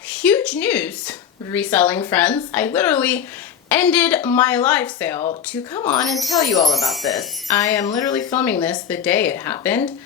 Huge news, reselling friends. I literally ended my live sale to come on and tell you all about this. I am literally filming this the day it happened.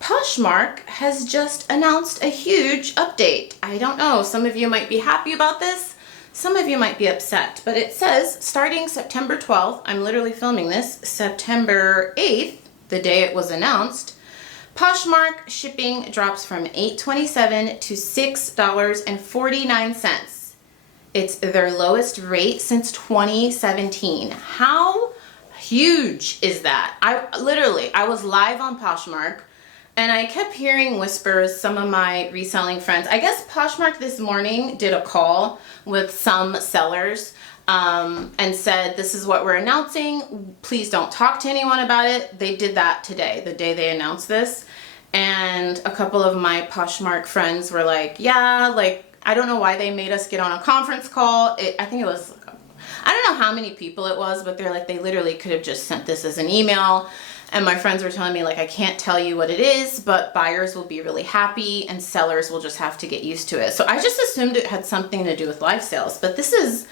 Poshmark has just announced a huge update. I don't know, some of you might be happy about this, some of you might be upset, but it says starting September 12th, I'm literally filming this, September 8th, the day it was announced, Poshmark shipping drops from $8.27 to $6.49. It's their lowest rate since 2017. How huge is that? I was live on Poshmark and I kept hearing whispers, some of my reselling friends. I guess Poshmark this morning did a call with some sellers and said, this is what we're announcing. Please don't talk to anyone about it. They did that today, the day they announced this. And a couple of my Poshmark friends were like, yeah, like, I don't know why they made us get on a conference call. I think it was, I don't know how many people it was, but they're like, they literally could have just sent this as an email. And my friends were telling me, like, I can't tell you what it is, but buyers will be really happy and sellers will just have to get used to it. So I just assumed it had something to do with live sales, but this is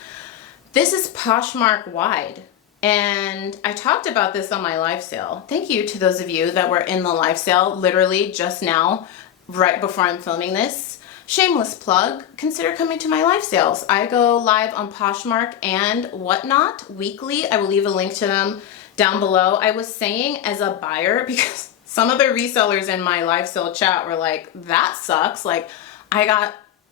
Poshmark wide. And I talked about this on my live sale. Thank you to those of you that were in the live sale literally just now, right before I'm filming this. Shameless plug, consider coming to my live sales. I go live on Poshmark and Whatnot weekly. I will leave a link to them down below. I was saying as a buyer, because some of the resellers in my live sale chat were like, that sucks. Like,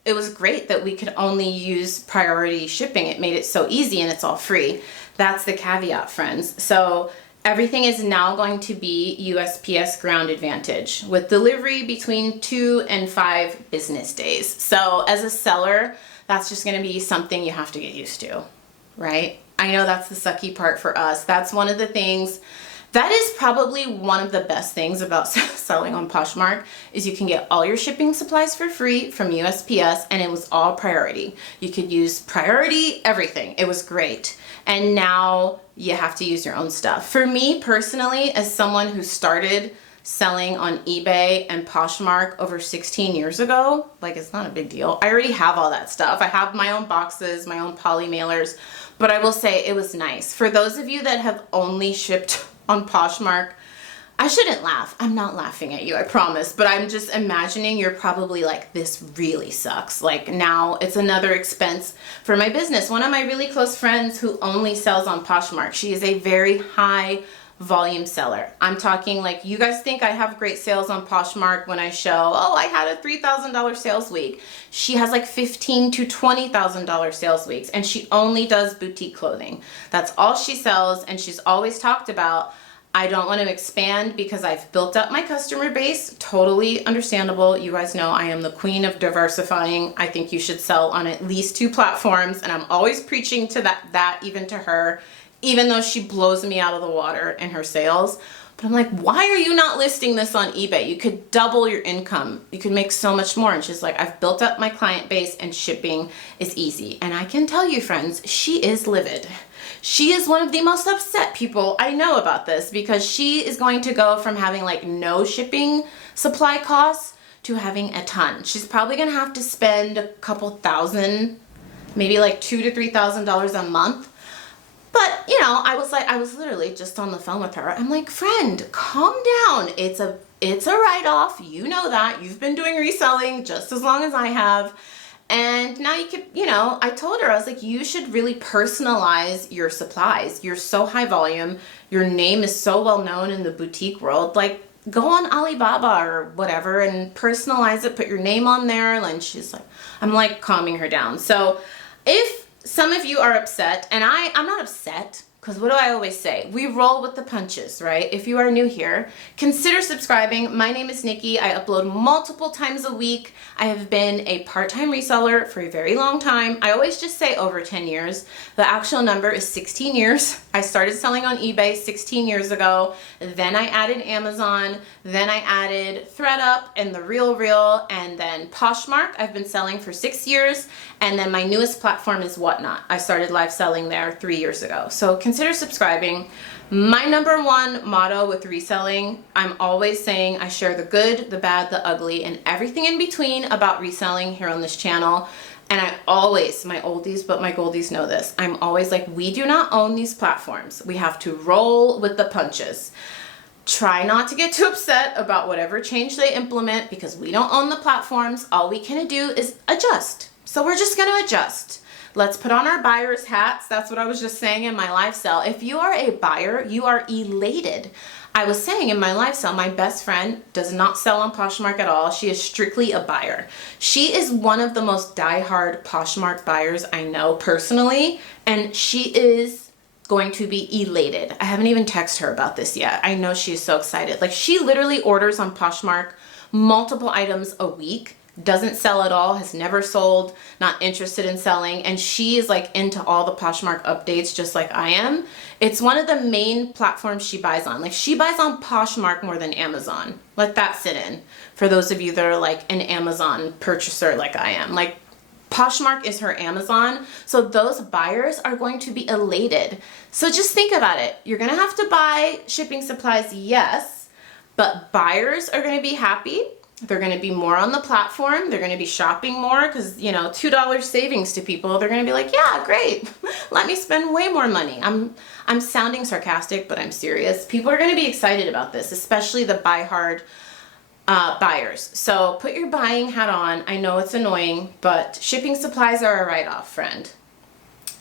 it was great that we could only use priority shipping. It made it so easy and it's all free. That's the caveat, friends. So everything is now going to be USPS ground advantage with delivery between 2 and 5 business days. So as a seller, that's just going to be something you have to get used to, right? I know that's the sucky part for us. That's one of the things, that is probably one of the best things about selling on Poshmark is you can get all your shipping supplies for free from USPS and it was all priority. You could use priority everything. It was great. And now you have to use your own stuff. For me personally, as someone who started selling on eBay and Poshmark over 16 years ago, like, it's not a big deal. I already have all that stuff. I have my own boxes, my own poly mailers, but I will say it was nice. For those of you that have only shipped on Poshmark, I shouldn't laugh. I'm not laughing at you, I promise, but I'm just imagining you're probably like, this really sucks. Like, now it's another expense for my business. One of my really close friends who only sells on Poshmark, she is a very high volume seller. I'm talking like, you guys think I have great sales on Poshmark when I show, oh, I had a $3,000 sales week. She has like $15,000 to $20,000 sales weeks and she only does boutique clothing. That's all she sells, and she's always talked about, I don't want to expand because I've built up my customer base. Totally understandable. You guys know I am the queen of diversifying. I think you should sell on at least 2 platforms, and I'm always preaching to that even to her, even though she blows me out of the water in her sales. But I'm like, why are you not listing this on eBay? You could double your income. You could make so much more. And she's like, I've built up my client base and shipping is easy. And I can tell you, friends, she is livid. She is one of the most upset people I know about this, because she is going to go from having like no shipping supply costs to having a ton. She's probably gonna have to spend a couple thousand, maybe like $2,000 to $3,000 a month. But, you know, I was literally just on the phone with her. I'm like, friend, calm down. It's a write-off. You know that. You've been doing reselling just as long as I have. And now you could, you know, I told her, I was like, you should really personalize your supplies. You're so high volume. Your name is so well known in the boutique world. Like, go on Alibaba or whatever and personalize it. Put your name on there. And she's like, I'm like calming her down. So if some of you are upset, and I'm not upset, because what do I always say? We roll with the punches, right? If you are new here, consider subscribing. My name is Nikki. I upload multiple times a week. I have been a part-time reseller for a very long time. I always just say over 10 years. The actual number is 16 years. I started selling on eBay 16 years ago. Then I added Amazon. Then I added ThreadUp and The RealReal, and then Poshmark. I've been selling for 6 years. And then my newest platform is Whatnot. I started live selling there 3 years ago. So consider subscribing. My number one motto with reselling, I'm always saying I share the good, the bad, the ugly, and everything in between about reselling here on this channel. And I always, my oldies but my goldies know this, I'm always like, we do not own these platforms. We have to roll with the punches. Try not to get too upset about whatever change they implement because we don't own the platforms. All we can do is adjust. So we're just gonna adjust. Let's put on our buyer's hats. That's what I was just saying in my live sale. If you are a buyer, you are elated. I was saying in my live sale, my best friend does not sell on Poshmark at all. She is strictly a buyer. She is one of the most diehard Poshmark buyers I know personally, and she is going to be elated. I haven't even texted her about this yet. I know she is so excited. Like, she literally orders on Poshmark multiple items a week, doesn't sell at all, has never sold, not interested in selling, and she is like into all the Poshmark updates just like I am. It's one of the main platforms she buys on. Like, she buys on Poshmark more than Amazon. Let that sit in for those of you that are like an Amazon purchaser like I am. Like, Poshmark is her Amazon, so those buyers are going to be elated. So just think about it. You're gonna have to buy shipping supplies, yes, but buyers are gonna be happy. They're going to be more on the platform. They're going to be shopping more because, you know, $2 savings to people. They're going to be like, yeah, great. Let me spend way more money. I'm sounding sarcastic, but I'm serious. People are going to be excited about this, especially the buy hard buyers. So put your buying hat on. I know it's annoying, but shipping supplies are a write-off, friend.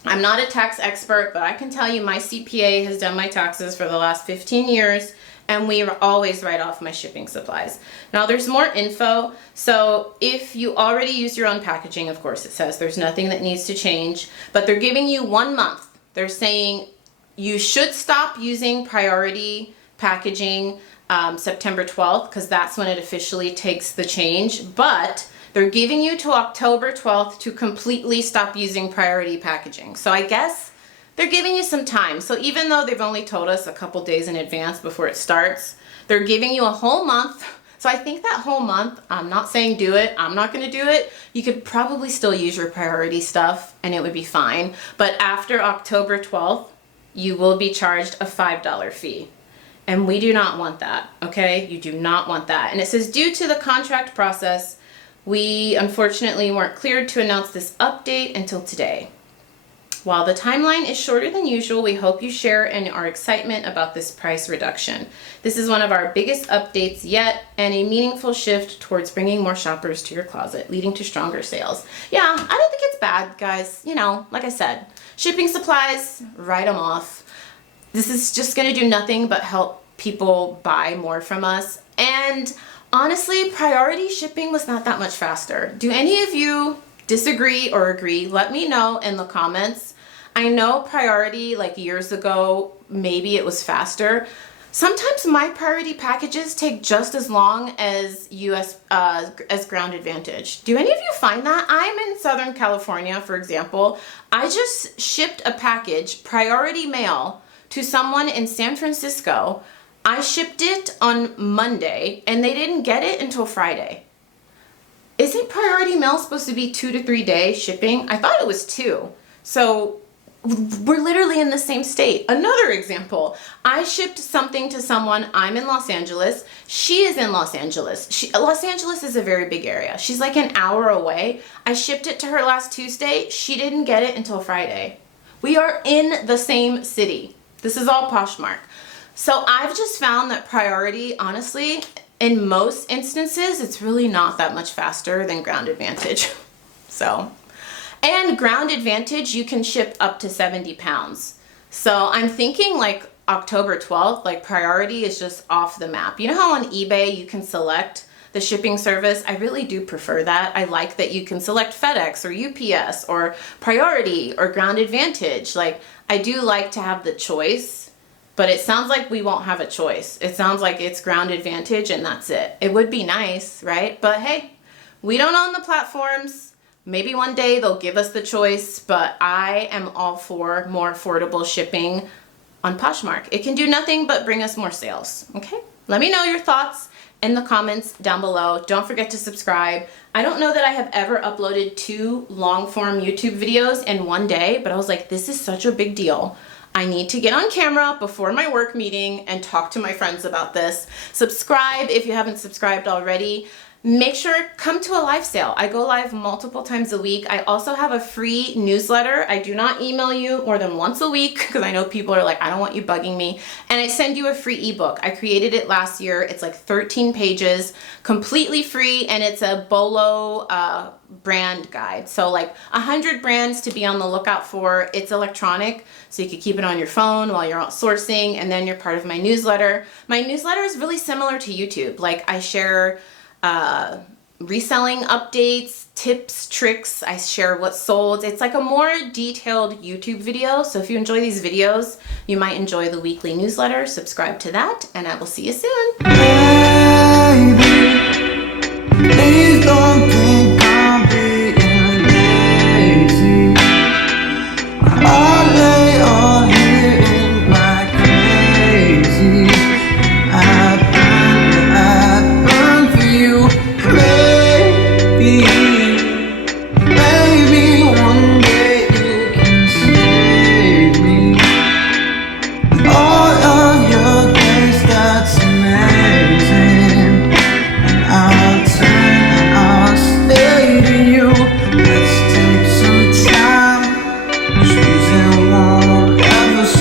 I'm not a tax expert, but I can tell you my CPA has done my taxes for the last 15 years. And we always write off my shipping supplies. Now there's more info. So if you already use your own packaging, of course it says there's nothing that needs to change, but they're giving you 1 month. They're saying you should stop using priority packaging September 12th, because that's when it officially takes the change. But they're giving you to October 12th to completely stop using priority packaging. So I guess they're giving you some time. So even though they've only told us a couple days in advance before it starts, they're giving you a whole month. So I think that whole month, I'm not saying do it, I'm not gonna do it. You could probably still use your priority stuff and it would be fine. But after October 12th, you will be charged a $5 fee. And we do not want that, okay? You do not want that. And it says, due to the contract process, we unfortunately weren't cleared to announce this update until today. While the timeline is shorter than usual, we hope you share in our excitement about this price reduction. This is one of our biggest updates yet and a meaningful shift towards bringing more shoppers to your closet, leading to stronger sales. Yeah, I don't think it's bad, guys. You know, like I said, shipping supplies, write them off. This is just going to do nothing but help people buy more from us. And honestly, priority shipping was not that much faster. Do any of you disagree or agree? Let me know in the comments. I know priority, like years ago, maybe it was faster. Sometimes my priority packages take just as long as as Ground Advantage. Do any of you find that? I'm in Southern California, for example. I just shipped a package, priority mail, to someone in San Francisco. I shipped it on Monday and they didn't get it until Friday. Isn't priority mail supposed to be 2 to 3 day shipping? I thought it was 2. So we're literally in the same state. Another example, I shipped something to someone, I'm in Los Angeles, she is in Los Angeles. Los Angeles is a very big area. She's like an hour away. I shipped it to her last Tuesday. She didn't get it until Friday. We are in the same city. This is all Poshmark. So I've just found that priority, honestly, in most instances, it's really not that much faster than Ground Advantage. So, and Ground Advantage, you can ship up to 70 pounds. So I'm thinking like October 12th, like priority is just off the map. You know how on eBay you can select the shipping service? I really do prefer that. I like that you can select FedEx or UPS or priority or Ground Advantage. Like, I do like to have the choice. But it sounds like we won't have a choice. It sounds like it's Ground Advantage and that's it. It would be nice, right? But hey, we don't own the platforms. Maybe one day they'll give us the choice, but I am all for more affordable shipping on Poshmark. It can do nothing but bring us more sales, okay? Let me know your thoughts in the comments down below. Don't forget to subscribe. I don't know that I have ever uploaded 2 long form YouTube videos in one day, but I was like, this is such a big deal. I need to get on camera before my work meeting and talk to my friends about this. Subscribe if you haven't subscribed already. Make sure, come to a live sale. I go live multiple times a week. I also have a free newsletter. I do not email you more than once a week because I know people are like, I don't want you bugging me. And I send you a free ebook. I created it last year. It's like 13 pages, completely free, and it's a Bolo brand guide. So like 100 brands to be on the lookout for. It's electronic, so you can keep it on your phone while you're out sourcing, and then you're part of my newsletter. My newsletter is really similar to YouTube. Like I share reselling updates, tips, tricks. I share what's sold. It's like a more detailed YouTube video. So if you enjoy these videos, you might enjoy the weekly newsletter. Subscribe to that, and I will see you soon.